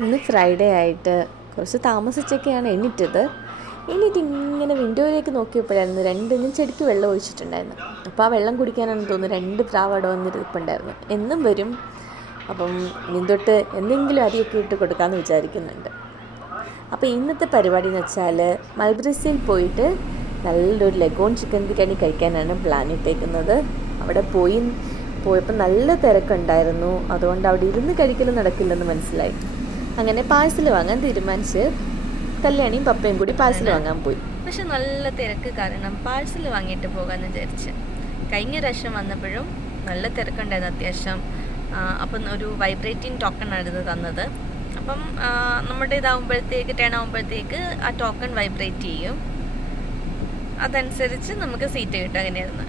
ഇന്ന് ഫ്രൈഡേ ആയിട്ട് കുറച്ച് താമസിച്ചൊക്കെയാണ് എണീറ്റത്. എണീറ്റ് ഇങ്ങനെ വിൻഡോയിലേക്ക് നോക്കിയപ്പോഴായിരുന്നു ഞാൻ ചെടിക്ക് വെള്ളം ഒഴിച്ചിട്ടുണ്ടായിരുന്നു. അപ്പോൾ ആ വെള്ളം കുടിക്കാനാണെന്ന് തോന്നുന്നു 2 പ്രാവ് അവിടെ വന്നിരിപ്പുണ്ടായിരുന്നു. എന്നും വരും. അപ്പം ഇനി തൊട്ട് എന്തെങ്കിലും അരിയൊക്കെ ഇട്ട് കൊടുക്കാമെന്ന് വിചാരിക്കുന്നുണ്ട്. അപ്പോൾ ഇന്നത്തെ പരിപാടി എന്ന് വെച്ചാൽ മൽബ്രസിൽ പോയിട്ട് നല്ലൊരു ലഗോൺ ചിക്കൻ ബിരിയാണി കഴിക്കാനാണ് പ്ലാൻ ഇട്ടേക്കുന്നത്. അവിടെ പോയപ്പോൾ നല്ല തിരക്കുണ്ടായിരുന്നു. അതുകൊണ്ട് അവിടെ ഇരുന്ന് കഴിക്കൽ നടക്കില്ലെന്ന് മനസ്സിലായി. അങ്ങനെ പാഴ്സൽ വാങ്ങാൻ തീരുമാനിച്ച് കല്യാണിയും പപ്പയും കൂടി പാഴ്സൽ വാങ്ങാൻ പോയി. പക്ഷെ നല്ല തിരക്ക് കാരണം പാഴ്സൽ വാങ്ങിയിട്ട് പോകാമെന്ന് വിചാരിച്ച്. കഴിഞ്ഞ പ്രാവശ്യം വന്നപ്പോഴും നല്ല തിരക്കുണ്ടായിരുന്നു അത്യാവശ്യം. അപ്പം ഒരു വൈബ്രേറ്റിംഗ് ടോക്കൺ ആയിരുന്നു തന്നത്. അപ്പം നമ്മുടെ ഇതാകുമ്പോഴത്തേക്ക് 10 ആകുമ്പോഴത്തേക്ക് ആ ടോക്കൺ വൈബ്രേറ്റ് ചെയ്യും. അതനുസരിച്ച് നമുക്ക് സീറ്റ് കിട്ടും. അങ്ങനെയായിരുന്നു.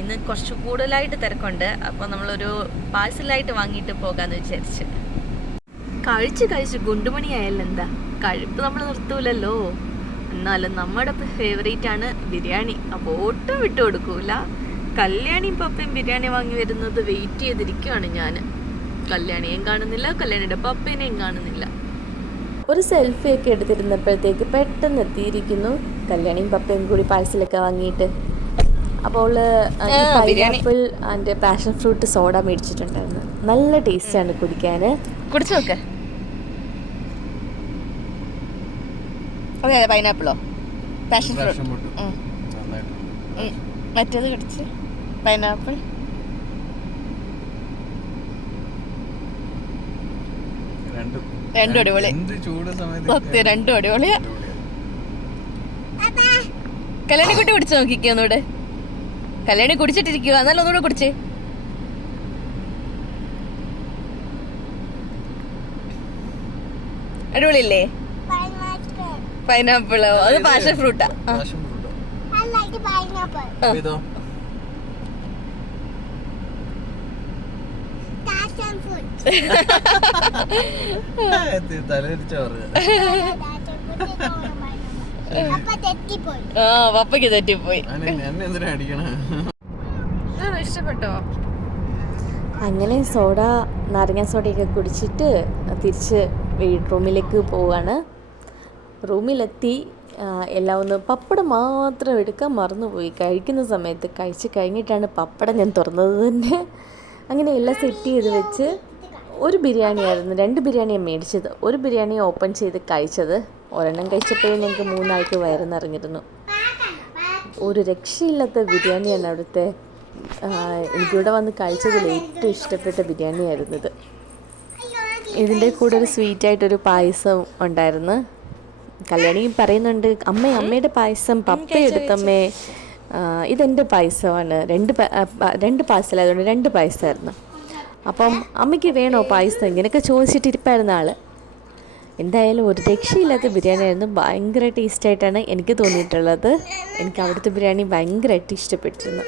ഇന്ന് കുറച്ച് കൂടുതലായിട്ട് തിരക്കുണ്ട്. അപ്പോൾ നമ്മളൊരു പാഴ്സലായിട്ട് വാങ്ങിയിട്ട് പോകാമെന്ന് വിചാരിച്ച്. കഴിച്ച് ഗുണ്ടുമണിയായാലും എന്താ, കഴിപ്പ് നമ്മൾ നിർത്തൂലല്ലോ. എന്നാലും നമ്മുടെ ഫേവറേറ്റ് ആണ് ബിരിയാണി. അപ്പോൾ ഒട്ടും വിട്ടു കൊടുക്കൂല. കല്യാണിയും പപ്പയും ബിരിയാണി വാങ്ങി വരുന്നത് വെയിറ്റ് ചെയ്തിരിക്കുകയാണ് ഞാൻ. കല്യാണിയും കാണുന്നില്ല, കല്യാണിയുടെ പപ്പേനെയും കാണുന്നില്ല. ഒരു സെൽഫിയൊക്കെ എടുത്തിരുന്നപ്പോഴത്തേക്ക് പെട്ടെന്ന് എത്തിയിരിക്കുന്നു കല്യാണിയും പപ്പയും കൂടി പാഴ്സലൊക്കെ വാങ്ങിയിട്ട്. അപ്പോൾ pineapple and passion fruit soda മേടിച്ചിട്ടുണ്ടായിരുന്നു. നല്ല ടേസ്റ്റാണ് കുടിക്കാൻ. കുടിച്ചു നോക്ക്. അതെ പൈനാപ്പിളോ പാഷൻ ഫ്രൂട്ട് മറ്റേത് കുടിച്ച് പൈനാപ്പിൾ. രണ്ടും അടിപൊളി. സത്യം രണ്ടും അടിപൊളിയാ. കല്യാണി കുട്ടി കുടിച്ചു നോക്കിക്കോ ഒന്നൂടെ. കല്യാണി കുടിച്ചിട്ടിരിക്കുക, എന്നാലും ഒന്നുകൂടെ കുടിച്ചേ. അടിപൊളിയല്ലേ? പൈനാപ്പിളോ? അത് പാഷൻ ഫ്രൂട്ടാ. പപ്പയ്ക്ക് തെറ്റിപ്പോയി. ഇഷ്ടപ്പെട്ടോ? അങ്ങനെ നാരങ്ങ സോഡയൊക്കെ കുടിച്ചിട്ട് തിരിച്ച് റൂമിലേക്ക് പോവാണ്. റൂമിലെത്തി എല്ലാം ഒന്ന് പപ്പടം മാത്രം എടുക്കാൻ മറന്നുപോയി. കഴിക്കുന്ന സമയത്ത് കഴിച്ച് കഴിഞ്ഞിട്ടാണ് പപ്പടം ഞാൻ തുറന്നത് തന്നെ. അങ്ങനെ എല്ലാം സെറ്റ് ചെയ്ത് വെച്ച് ഒരു ബിരിയാണിയായിരുന്നു, 2 ബിരിയാണിയാണ് മേടിച്ചത്. ഒരു ബിരിയാണി ഓപ്പൺ ചെയ്ത് കഴിച്ചത്. ഒരെണ്ണം കഴിച്ചപ്പോഴും ഞങ്ങൾക്ക് 3 ആൾക്ക് വയറ് നിറഞ്ഞിരുന്നു. ഒരു രക്ഷയില്ലാത്ത ബിരിയാണിയാണ് അവിടുത്തെ. എനിക്കിവിടെ വന്ന് കഴിച്ചതിൽ ഏറ്റവും ഇഷ്ടപ്പെട്ട ബിരിയാണിയായിരുന്നത്. ഇതിൻ്റെ കൂടെ ഒരു സ്വീറ്റായിട്ടൊരു പായസം ഉണ്ടായിരുന്നു. കല്യാണി പറയുന്നുണ്ട്, അമ്മയുടെ പായസം പപ്പ എടുത്തമ്മേ, ഇതെൻ്റെ പായസമാണ്. 2 പാഴ്സലായതുകൊണ്ട് 2 പായസമായിരുന്നു. അപ്പം അമ്മയ്ക്ക് വേണോ പായസം ഇങ്ങനെയൊക്കെ ചോദിച്ചിട്ടിരിപ്പായിരുന്ന ആൾ. എന്തായാലും ഒരു രക്ഷയില്ലാത്ത ബിരിയാണിയായിരുന്നു. ഭയങ്കര ടേസ്റ്റായിട്ടാണ് എനിക്ക് തോന്നിയിട്ടുള്ളത്. എനിക്ക് അവിടുത്തെ ബിരിയാണി ഭയങ്കരമായിട്ട് ഇഷ്ടപ്പെട്ടിരുന്നു.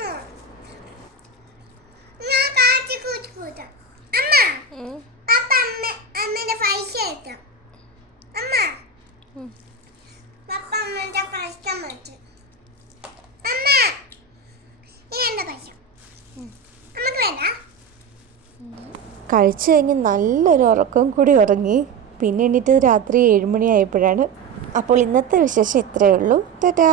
കഴിച്ചു കഴിഞ്ഞ് നല്ലൊരു ഉറക്കം കൂടി ഉറങ്ങി. പിന്നെ എണീറ്റത് രാത്രി 7 മണിയായപ്പോഴാണ്. അപ്പോൾ ഇന്നത്തെ വിശേഷം ഇത്രയേ ഉള്ളൂ. ടാറ്റാ.